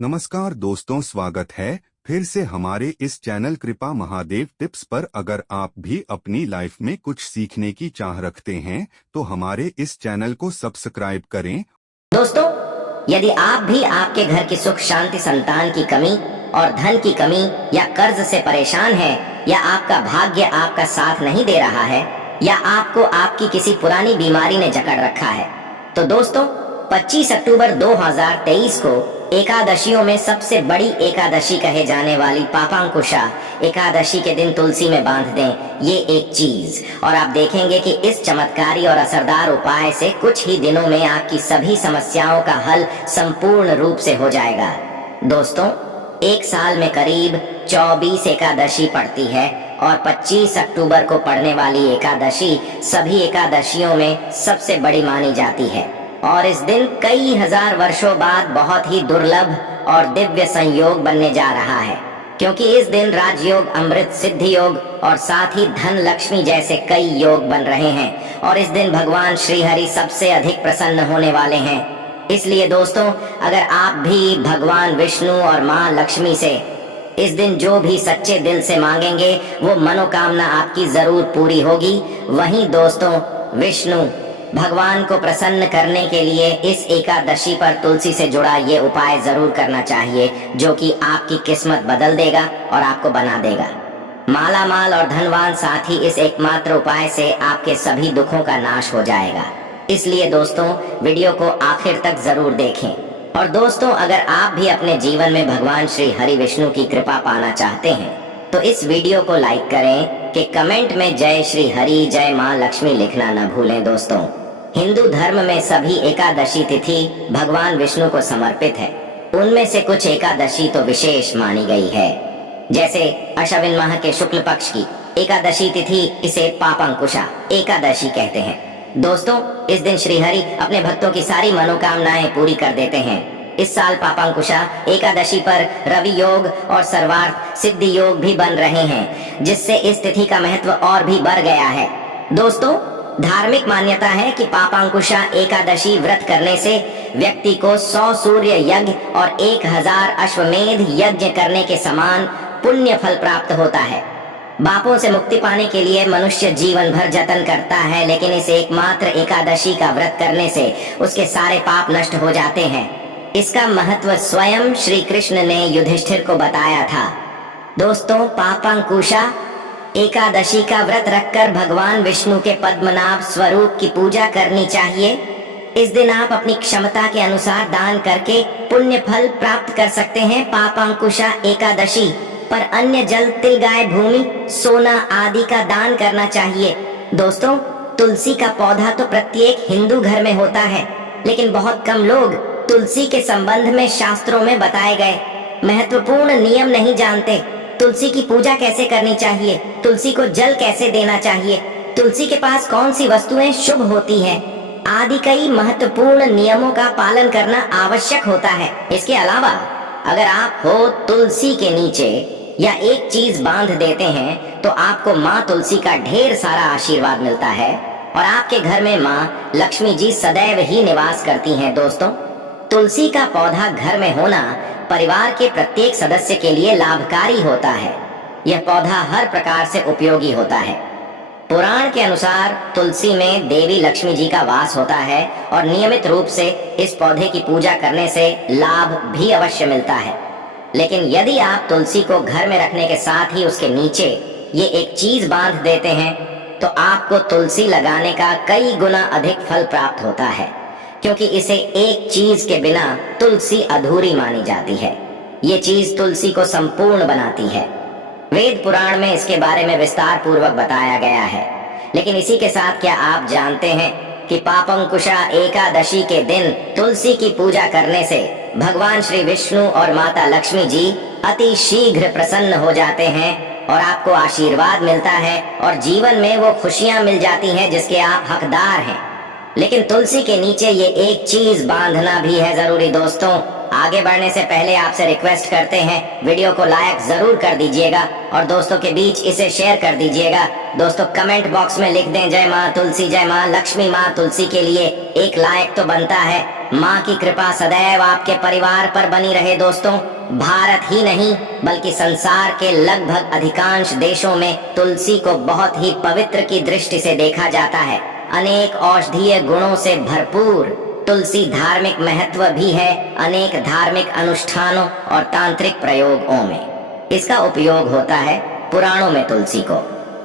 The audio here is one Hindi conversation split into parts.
नमस्कार दोस्तों, स्वागत है फिर से हमारे इस चैनल कृपा महादेव टिप्स पर। अगर आप भी अपनी लाइफ में कुछ सीखने की चाह रखते हैं तो हमारे इस चैनल को सब्सक्राइब करें। दोस्तों, यदि आप भी आपके घर की सुख शांति, संतान की कमी और धन की कमी या कर्ज से परेशान हैं, या आपका भाग्य आपका साथ नहीं दे रहा है, या आपको आपकी किसी पुरानी बीमारी ने जकड़ रखा है, तो दोस्तों 25 अक्टूबर 2023 को एकादशियों में सबसे बड़ी एकादशी कहे जाने वाली पापांकुशा एकादशी के दिन तुलसी में बांध दें ये एक चीज, और आप देखेंगे कि इस चमत्कारी और असरदार उपाय से कुछ ही दिनों में आपकी सभी समस्याओं का हल संपूर्ण रूप से हो जाएगा। दोस्तों, एक साल में करीब 24 एकादशी पड़ती है और 25 अक्टूबर को पड़ने वाली एकादशी सभी एकादशियों में सबसे बड़ी मानी जाती है, और इस दिन कई हजार वर्षों बाद बहुत ही दुर्लभ और दिव्य संयोग बनने जा रहा है, क्योंकि इस दिन राजयोग, अमृत, सिद्धि योग और साथ ही धन लक्ष्मी जैसे कई योग बन रहे हैं, और इस दिन भगवान श्री हरि सबसे अधिक प्रसन्न होने वाले हैं। इसलिए दोस्तों, अगर आप भी भगवान विष्णु और माँ लक्ष्मी से इस दिन जो भी सच्चे दिल से मांगेंगे वो मनोकामना आपकी जरूर पूरी होगी। वहीं दोस्तों, विष्णु भगवान को प्रसन्न करने के लिए इस एकादशी पर तुलसी से जुड़ा ये उपाय जरूर करना चाहिए, जो कि आपकी किस्मत बदल देगा और आपको बना देगा माला माल और धनवान। साथ ही इस एकमात्र उपाय से आपके सभी दुखों का नाश हो जाएगा। इसलिए दोस्तों, वीडियो को आखिर तक जरूर देखें। और दोस्तों, अगर आप भी अपने जीवन में भगवान श्री हरि विष्णु की कृपा पाना चाहते हैं तो इस वीडियो को लाइक करें कि कमेंट में जय श्री हरि, जय माँ लक्ष्मी लिखना न भूलें। दोस्तों, हिंदू धर्म में सभी एकादशी तिथि भगवान विष्णु को समर्पित है। उनमें से कुछ एकादशी तो विशेष मानी गई है, जैसे अश्विन माह के शुक्ल पक्ष की एकादशी तिथि, इसे पापांकुशा एकादशी कहते हैं। दोस्तों, इस दिन श्री हरि अपने भक्तों की सारी मनोकामनाएं पूरी कर देते हैं। इस साल पापांकुशा एकादशी पर रवि योग और सर्वार्थ सिद्धि योग भी बन रहे हैं, जिससे इस तिथि का महत्व और भी बढ़ गया है। दोस्तों, धार्मिक मान्यता है कि पापांकुशा एकादशी व्रत करने से व्यक्ति को 100 सूर्य यज्ञ और 1000 अश्वमेध यज्ञ करने के समान पुण्य फल प्राप्त होता है। पापों से मुक्ति पाने के लिए मनुष्य जीवन भर जतन करता है, लेकिन इस एकमात्र एकादशी का व्रत करने से उसके सारे पाप नष्ट हो जाते हैं। इसका महत्व स्वयं श्री कृष्ण ने युधिष्ठिर को बताया था। दोस्तों, पापांकुशा एकादशी का व्रत रखकर भगवान विष्णु के पद्मनाभ स्वरूप की पूजा करनी चाहिए। इस दिन आप अपनी क्षमता के अनुसार दान करके पुण्य फल प्राप्त कर सकते हैं। पापांकुशा एकादशी पर अन्न जल, तिल, गाय, भूमि, सोना आदि का दान करना चाहिए। दोस्तों, तुलसी का पौधा तो प्रत्येक हिंदू घर में होता है, लेकिन बहुत कम लोग तुलसी के संबंध में शास्त्रों में बताए गए महत्वपूर्ण नियम नहीं जानते। तुलसी की पूजा कैसे करनी चाहिए, तुलसी को जल कैसे देना चाहिए, तुलसी के पास कौन सी वस्तुएं शुभ होती हैं, आदि कई महत्वपूर्ण नियमों का पालन करना आवश्यक होता है। इसके अलावा अगर आप हो तुलसी के नीचे या एक चीज बांध देते हैं तो आपको माँ तुलसी का ढेर सारा आशीर्वाद मिलता है, और आपके घर में माँ लक्ष्मी जी सदैव ही निवास करती हैं। दोस्तों, तुलसी का पौधा घर में होना परिवार के प्रत्येक सदस्य के लिए लाभकारी होता है। यह पौधा हर प्रकार से उपयोगी होता है। पुराण के अनुसार तुलसी में देवी लक्ष्मी जी का वास होता है, और नियमित रूप से इस पौधे की पूजा करने से लाभ भी अवश्य मिलता है। लेकिन यदि आप तुलसी को घर में रखने के साथ ही उसके नीचे ये एक चीज बांध देते हैं तो आपको तुलसी लगाने का कई गुना अधिक फल प्राप्त होता है, क्योंकि इसे एक चीज के बिना तुलसी अधूरी मानी जाती है। ये चीज तुलसी को संपूर्ण बनाती है। वेद पुराण में इसके बारे में विस्तार पूर्वक बताया गया है। लेकिन इसी के साथ क्या आप जानते हैं कि पापांकुशा एकादशी के दिन तुलसी की पूजा करने से भगवान श्री विष्णु और माता लक्ष्मी जी अति शीघ्र प्रसन्न हो जाते हैं, और आपको आशीर्वाद मिलता है, और जीवन में वो खुशियां मिल जाती हैं जिसके आप हकदार हैं। लेकिन तुलसी के नीचे ये एक चीज बांधना भी है जरूरी। दोस्तों, आगे बढ़ने से पहले आपसे रिक्वेस्ट करते हैं, वीडियो को लाइक जरूर कर दीजिएगा और दोस्तों के बीच इसे शेयर कर दीजिएगा। दोस्तों, कमेंट बॉक्स में लिख दें जय माँ तुलसी, जय माँ लक्ष्मी। माँ तुलसी के लिए एक लाइक तो बनता है। माँ की कृपा सदैव आपके परिवार पर बनी रहे दोस्तों। भारत ही नहीं बल्कि संसार के लगभग अधिकांश देशों में तुलसी को बहुत ही पवित्र की दृष्टि से देखा जाता है। अनेक औषधीय गुणों से भरपूर तुलसी धार्मिक महत्व भी है अनेक धार्मिक अनुष्ठानों और तांत्रिक प्रयोगों में। इसका उपयोग होता है पुराणों में तुलसी को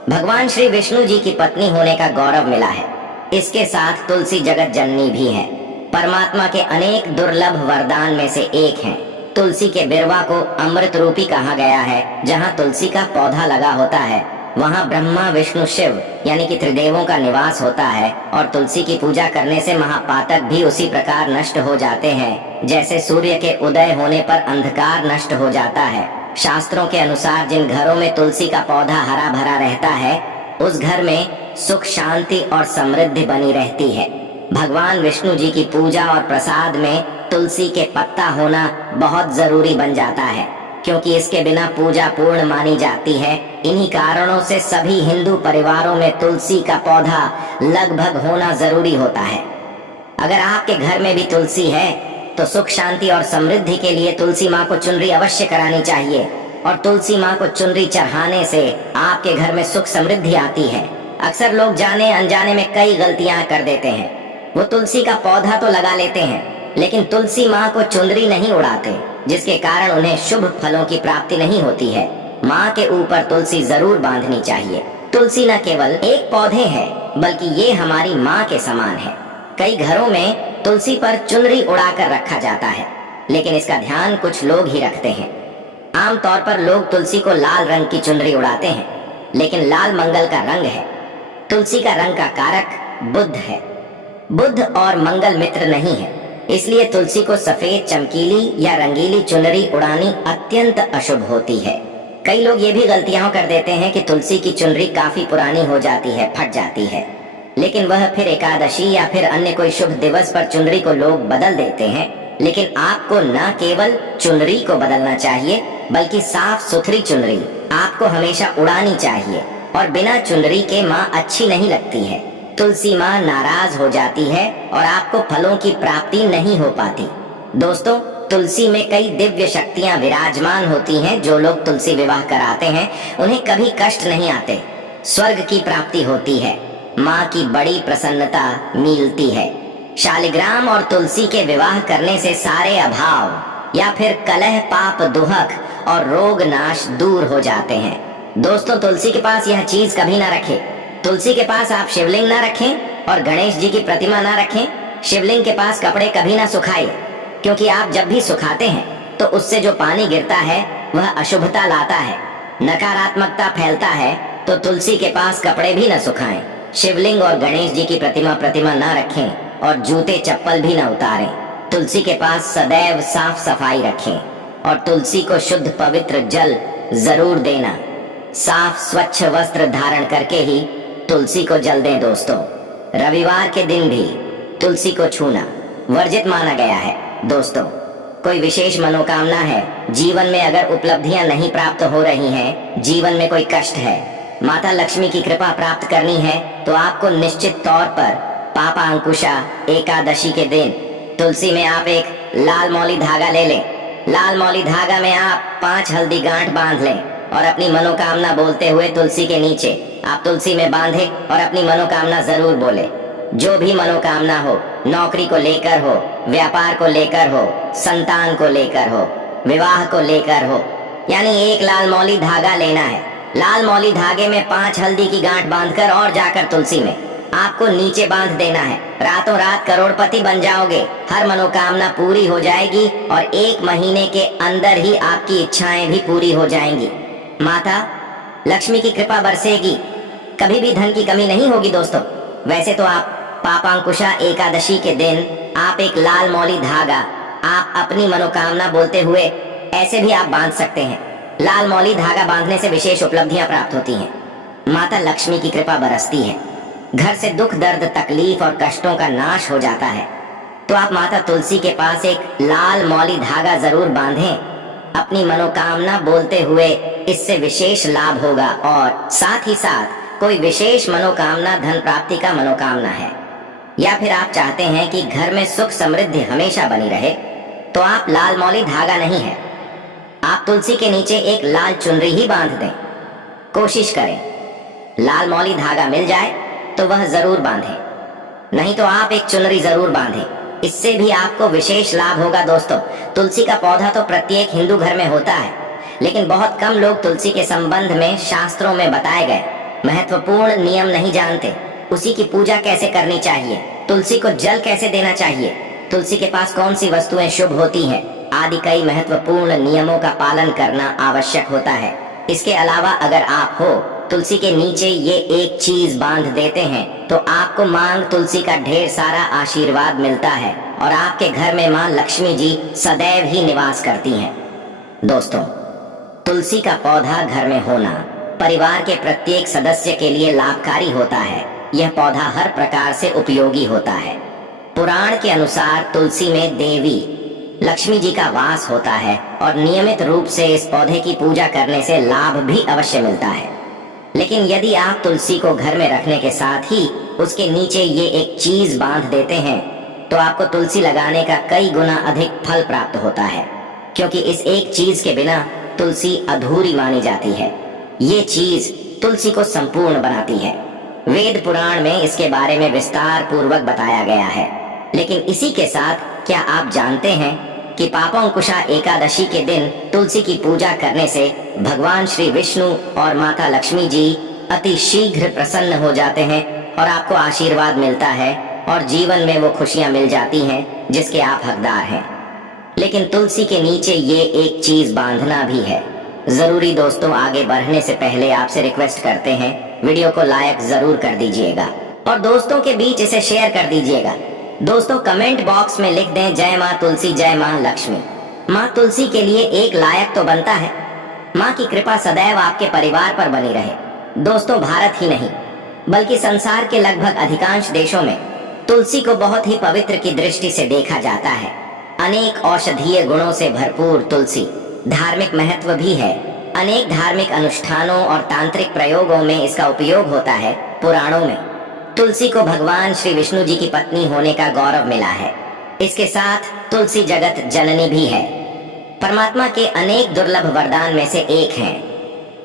भगवान श्री विष्णु जी की पत्नी होने का गौरव मिला है। इसके साथ तुलसी जगत जननी भी है, परमात्मा के अनेक दुर्लभ वरदान में से एक है। तुलसी के बिरवा को अमृत रूपी कहा गया है। जहाँ तुलसी का पौधा लगा होता है वहाँ ब्रह्मा विष्णु शिव यानी कि त्रिदेवों का निवास होता है और तुलसी की पूजा करने से महापातक भी उसी प्रकार नष्ट हो जाते हैं जैसे सूर्य के उदय होने पर अंधकार नष्ट हो जाता है। शास्त्रों के अनुसार जिन घरों में तुलसी का पौधा हरा भरा रहता है उस घर में सुख शांति और समृद्धि बनी रहती है। भगवान विष्णु जी की पूजा और प्रसाद में तुलसी के पत्ता होना बहुत जरूरी बन जाता है क्योंकि इसके बिना पूजा पूर्ण मानी जाती है। इन्हीं कारणों से सभी हिंदू परिवारों में तुलसी का पौधा लगभग होना जरूरी होता है। अगर आपके घर में भी तुलसी है तो सुख शांति और समृद्धि के लिए तुलसी माँ को चुनरी अवश्य करानी चाहिए और तुलसी माँ को चुनरी चढ़ाने से आपके घर में सुख समृद्धि आती है। अक्सर लोग जाने अनजाने में कई गलतियां कर देते हैं। वो तुलसी का पौधा तो लगा लेते हैं लेकिन तुलसी माँ को चुनरी नहीं उड़ाते, जिसके कारण उन्हें शुभ फलों की प्राप्ति नहीं होती है। माँ के ऊपर तुलसी जरूर बांधनी चाहिए। तुलसी न केवल एक पौधे है बल्कि ये हमारी माँ के समान है। कई घरों में तुलसी पर चुनरी उड़ाकर रखा जाता है लेकिन इसका ध्यान कुछ लोग ही रखते हैं। आमतौर पर लोग तुलसी को लाल रंग की चुनरी उड़ाते हैं लेकिन लाल मंगल का रंग है। तुलसी का रंग का कारक बुध है। बुध और मंगल मित्र नहीं है, इसलिए तुलसी को सफेद चमकीली या रंगीली चुनरी उड़ानी अत्यंत अशुभ होती है। कई लोग ये भी गलतियां कर देते हैं कि तुलसी की चुनरी काफी पुरानी हो जाती है, फट जाती है, लेकिन वह फिर एकादशी या फिर अन्य कोई शुभ दिवस पर चुनरी को लोग बदल देते हैं। लेकिन आपको न केवल चुनरी को बदलना चाहिए बल्कि साफ सुथरी चुनरी आपको हमेशा उड़ानी चाहिए और बिना चुनरी के माँ अच्छी नहीं लगती है। तुलसी माँ नाराज हो जाती है और आपको फलों की प्राप्ति नहीं हो पाती। दोस्तों, तुलसी में कई दिव्य शक्तियाँ विराजमान होती हैं। जो लोग तुलसी विवाह कराते हैं उन्हें कभी कष्ट नहीं आते, स्वर्ग की प्राप्ति होती है, माँ की बड़ी प्रसन्नता मिलती है। शालिग्राम और तुलसी के विवाह करने से सारे अभाव या फिर कलह पाप दुहक और रोग नाश दूर हो जाते हैं। दोस्तों, तुलसी के पास यह चीज कभी ना रखें। तुलसी के पास आप शिवलिंग ना रखें और गणेश जी की प्रतिमा ना रखें। शिवलिंग के पास कपड़े कभी ना सुखाए क्योंकि आप जब भी सुखाते हैं तो उससे जो पानी गिरता है वह अशुभता लाता है, नकारात्मकता फैलता है। तो तुलसी के पास कपड़े भी न सुखाएं। शिवलिंग और गणेश जी की प्रतिमा ना रखें और जूते चप्पल भी न उतारें। तुलसी के पास सदैव साफ सफाई रखें और तुलसी को शुद्ध पवित्र जल जरूर देना। साफ स्वच्छ वस्त्र धारण करके ही तुलसी को जल दें। दोस्तों, रविवार के दिन भी तुलसी को छूना वर्जित माना गया है। दोस्तों, कोई विशेष मनोकामना है, जीवन में अगर उपलब्धियां नहीं प्राप्त हो रही हैं, जीवन में कोई कष्ट है, माता लक्ष्मी की कृपा प्राप्त करनी है तो आपको निश्चित तौर पर पापा अंकुशा एकादशी के दिन तुलसी में आप एक लाल मौली धागा ले लें। लाल मौली धागा में आप 5 हल्दी गांठ बांध लें और अपनी मनोकामना बोलते हुए तुलसी के नीचे आप तुलसी में बांधे और अपनी मनोकामना जरूर बोले। जो भी मनोकामना हो, नौकरी को लेकर हो, व्यापार को लेकर हो, संतान को लेकर हो, विवाह को लेकर हो, यानी एक लाल मौली धागा लेना है। लाल मौली धागे में 5 हल्दी की गांठ बांधकर और जाकर तुलसी में आपको नीचे बांध देना है। रातों रात करोड़पति बन जाओगे, हर मनोकामना पूरी हो जाएगी और 1 महीने के अंदर ही आपकी इच्छाएं भी पूरी हो जाएंगी। माता लक्ष्मी की कृपा बरसेगी, कभी भी धन की कमी नहीं होगी। दोस्तों, वैसे तो आप पापांकुशा एकादशी के दिन आप एक लाल मौली धागा आप अपनी मनोकामना बोलते हुए ऐसे भी आप बांध सकते हैं। लाल मौली धागा बांधने से विशेष उपलब्धियां प्राप्त होती हैं, माता लक्ष्मी की कृपा बरसती है, घर से दुख दर्द तकलीफ और कष्टों का नाश हो जाता है। तो आप माता तुलसी के पास एक लाल मौली धागा जरूर बांधें अपनी मनोकामना बोलते हुए। इससे विशेष लाभ होगा और साथ ही साथ कोई विशेष मनोकामना, धन प्राप्ति का मनोकामना है, या फिर आप चाहते हैं कि घर में सुख समृद्धि हमेशा बनी रहे, तो आप लाल मौली धागा नहीं है, आप तुलसी के नीचे एक लाल चुनरी ही बांध दें। कोशिश करें, लाल मौली धागा मिल जाए तो वह जरूर बांधें, नहीं तो आप एक चुनरी जरूर बांधें। इससे भी आपको विशेष लाभ होगा। दोस्तों, तुलसी का पौधा तो प्रत्येक हिंदू घर में होता है, लेकिन बहुत कम लोग तुलसी के संबंध में शास्त्रों में बताए गए महत्वपूर्ण नियम नहीं जानते। उसी की पूजा कैसे करनी चाहिए, तुलसी को जल कैसे देना चाहिए, तुलसी के पास कौन सी वस्तुएं शुभ होती हैं, आदि कई महत्वपूर्ण नियमों का पालन करना आवश्यक होता है। इसके अलावा अगर आप हो तुलसी के नीचे ये एक चीज बांध देते हैं तो आपको मांग तुलसी का ढेर सारा आशीर्वाद मिलता है और आपके घर में मां लक्ष्मी जी सदैव ही निवास करती हैं। दोस्तों, तुलसी का पौधा घर में होना परिवार के प्रत्येक सदस्य के लिए लाभकारी होता है। यह पौधा हर प्रकार से उपयोगी होता है। पुराण के अनुसार तुलसी में देवी लक्ष्मी जी का वास होता है और नियमित रूप से इस पौधे की पूजा करने से लाभ भी अवश्य मिलता है। लेकिन यदि आप तुलसी को घर में रखने के साथ ही उसके नीचे ये एक चीज बांध देते हैं तो आपको तुलसी लगाने का कई गुना अधिक फल प्राप्त होता है, क्योंकि इस एक चीज के बिना तुलसी अधूरी मानी जाती है। ये चीज तुलसी को संपूर्ण बनाती है। वेद पुराण में इसके बारे में विस्तार पूर्वक बताया गया है। लेकिन इसी के साथ क्या आप जानते हैं कि पापोंकुशा एकादशी के दिन तुलसी की पूजा करने से भगवान श्री विष्णु और माता लक्ष्मी जी अति शीघ्र प्रसन्न हो जाते हैं और आपको आशीर्वाद मिलता है और जीवन में वो खुशियां मिल जाती हैं जिसके आप हकदार हैं। लेकिन तुलसी के नीचे ये एक चीज बांधना भी है जरूरी। दोस्तों, आगे बढ़ने से पहले आपसे रिक्वेस्ट करते हैं वीडियो को लाइक जरूर कर दीजिएगा और दोस्तों के बीच इसे शेयर कर दीजिएगा। दोस्तों, कमेंट बॉक्स में लिख दें जय माँ तुलसी, जय माँ लक्ष्मी। माँ तुलसी के लिए एक लायक तो बनता है। माँ की कृपा सदैव आपके परिवार पर बनी रहे। दोस्तों, भारत ही नहीं बल्कि संसार के लगभग अधिकांश देशों में तुलसी को बहुत ही पवित्र की दृष्टि से देखा जाता है। अनेक औषधीय गुणों से भरपूर तुलसी धार्मिक महत्व भी है। अनेक धार्मिक अनुष्ठानों और तांत्रिक प्रयोगों में इसका उपयोग होता है। पुराणों में तुलसी को भगवान श्री विष्णु जी की पत्नी होने का गौरव मिला है। इसके साथ तुलसी जगत जननी भी है। परमात्मा के अनेक दुर्लभ वरदान में से एक है।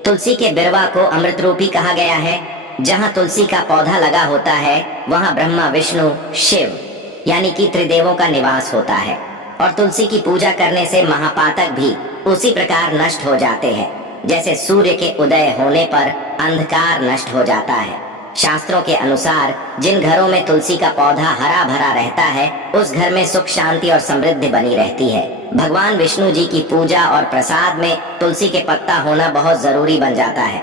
तुलसी के बिरवा को अमृत रूपी कहा गया है। जहाँ तुलसी का पौधा लगा होता है वहाँ ब्रह्मा, विष्णु, शिव यानी कि त्रिदेवों का निवास होता है और तुलसी की पूजा करने से महापातक भी उसी प्रकार नष्ट हो जाते हैं जैसे सूर्य के उदय होने पर अंधकार नष्ट हो जाता है। शास्त्रों के अनुसार जिन घरों में तुलसी का पौधा हरा भरा रहता है उस घर में सुख, शांति और समृद्धि बनी रहती है। भगवान विष्णु जी की पूजा और प्रसाद में तुलसी के पत्ता होना बहुत जरूरी बन जाता है,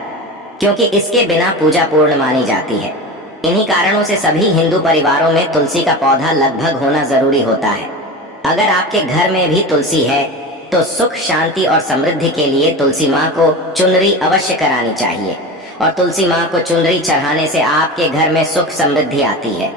क्योंकि इसके बिना पूजा पूर्ण मानी जाती है। इन्हीं कारणों से सभी हिंदू परिवारों में तुलसी का पौधा लगभग होना जरूरी होता है। अगर आपके घर में भी तुलसी है तो सुख, शांति और समृद्धि के लिए तुलसी माँ को चुनरी अवश्य करानी चाहिए और तुलसी माँ को चुनरी चढ़ाने से आपके घर में सुख समृद्धि आती है।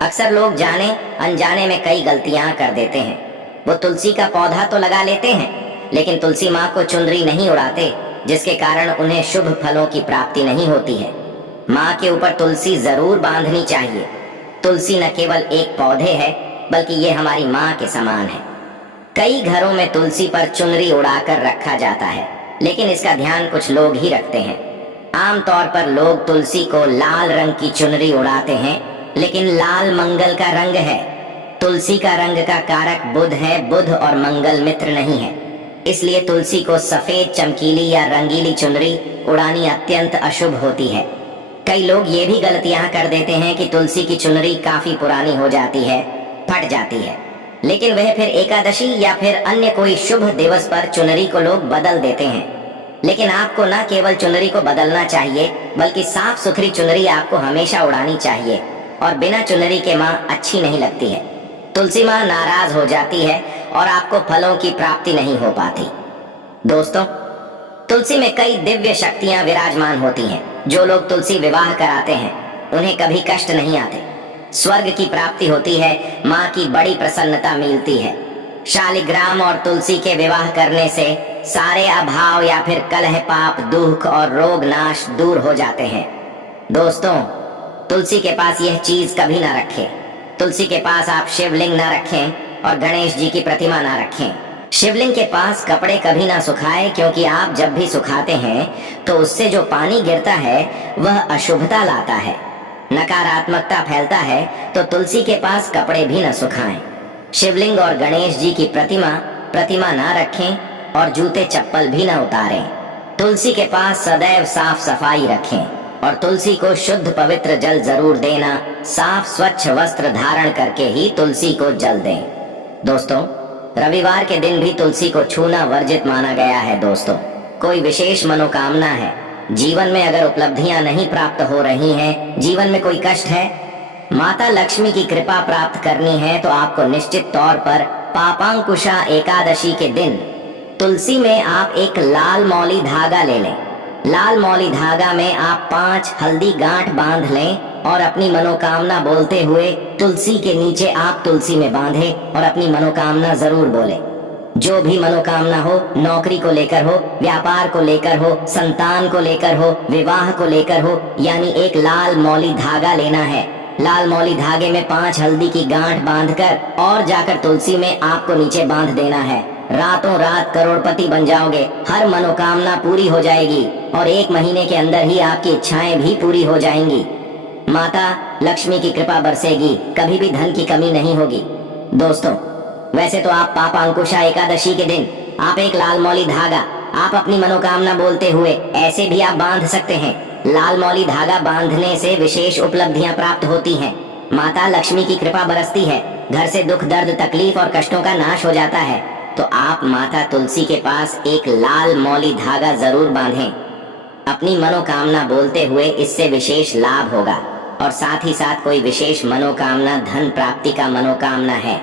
अक्सर लोग जाने अनजाने में कई गलतियां कर देते हैं। वो तुलसी का पौधा तो लगा लेते हैं लेकिन तुलसी माँ को चुनरी नहीं उड़ाते, जिसके कारण उन्हें शुभ फलों की प्राप्ति नहीं होती है। माँ के ऊपर तुलसी जरूर बांधनी चाहिए। तुलसी न केवल एक पौधे है बल्कि ये हमारी माँ के समान है। कई घरों में तुलसी पर चुनरी उड़ाकर रखा जाता है, लेकिन इसका ध्यान कुछ लोग ही रखते हैं। आमतौर पर लोग तुलसी को लाल रंग की चुनरी उड़ाते हैं, लेकिन लाल मंगल का रंग है। तुलसी का रंग का कारक बुध है। बुध और मंगल मित्र नहीं है, इसलिए तुलसी को सफेद, चमकीली या रंगीली चुनरी उड़ानी अत्यंत अशुभ होती है। कई लोग ये भी गलतियां कर देते हैं कि तुलसी की चुनरी काफी पुरानी हो जाती है, फट जाती है, लेकिन वह फिर एकादशी या फिर अन्य कोई शुभ दिवस पर चुनरी को लोग बदल देते हैं। लेकिन आपको न केवल चुनरी को बदलना चाहिए बल्कि साफ सुथरी चुनरी आपको हमेशा उड़ानी चाहिए और बिना चुनरी के माँ अच्छी नहीं लगती है। तुलसी माँ नाराज हो जाती है और आपको फलों की प्राप्ति नहीं हो पाती। दोस्तों, तुलसी में कई दिव्य शक्तियां विराजमान होती हैं। जो लोग तुलसी विवाह कराते हैं उन्हें कभी कष्ट नहीं आते, स्वर्ग की प्राप्ति होती है, माँ की बड़ी प्रसन्नता मिलती है। शालिग्राम और तुलसी के विवाह करने से सारे अभाव या फिर कलह, पाप, दुख और रोग नाश दूर हो जाते हैं। दोस्तों, तुलसी के पास यह चीज कभी ना रखें। तुलसी के पास आप शिवलिंग ना रखें और गणेश जी की प्रतिमा ना रखें। शिवलिंग के पास कपड़े कभी ना सुखाएं, क्योंकि आप जब भी सुखाते हैं तो उससे जो पानी गिरता है वह अशुभता लाता है, नकारात्मकता फैलता है। तो तुलसी के पास कपड़े भी न सुखाएं। शिवलिंग और गणेश जी की प्रतिमा ना रखें और जूते चप्पल भी न उतारें। तुलसी के पास सदैव साफ सफाई रखें और तुलसी को शुद्ध पवित्र जल जरूर देना। साफ स्वच्छ वस्त्र धारण करके ही तुलसी को जल दें। दोस्तों, रविवार के दिन भी तुलसी को छूना वर्जित माना गया है। दोस्तों, कोई विशेष मनोकामना है, जीवन में अगर उपलब्धियां नहीं प्राप्त हो रही हैं, जीवन में कोई कष्ट है, माता लक्ष्मी की कृपा प्राप्त करनी है, तो आपको निश्चित तौर पर पापांकुशा एकादशी के दिन तुलसी में आप एक लाल मौली धागा ले लें। लाल मौली धागा में आप 5 हल्दी गांठ बांध लें और अपनी मनोकामना बोलते हुए तुलसी के नीचे आप तुलसी में बांधें और अपनी मनोकामना जरूर बोलें। जो भी मनोकामना हो, नौकरी को लेकर हो, व्यापार को लेकर हो, संतान को लेकर हो, विवाह को लेकर हो, यानी एक लाल मौली धागा लेना है। लाल मौली धागे में 5 हल्दी की गांठ बांधकर और जाकर तुलसी में आपको नीचे बांध देना है। रातों रात करोड़पति बन जाओगे, हर मनोकामना पूरी हो जाएगी और 1 महीने के अंदर ही आपकी इच्छाएं भी पूरी हो जाएंगी। माता लक्ष्मी की कृपा बरसेगी, कभी भी धन की कमी नहीं होगी। दोस्तों, वैसे तो आप पापांकुशा एकादशी के दिन आप एक लाल मौली धागा आप अपनी मनोकामना बोलते हुए ऐसे भी आप बांध सकते हैं। लाल मौली धागा बांधने से विशेष उपलब्धियां प्राप्त होती हैं। माता लक्ष्मी की कृपा बरसती है, घर से दुख दर्द तकलीफ और कष्टों का नाश हो जाता है। तो आप माता तुलसी के पास एक लाल मौली धागा जरूर बांधें। अपनी मनोकामना बोलते हुए इससे विशेष लाभ होगा और साथ ही साथ कोई विशेष मनोकामना, धन प्राप्ति का मनोकामना है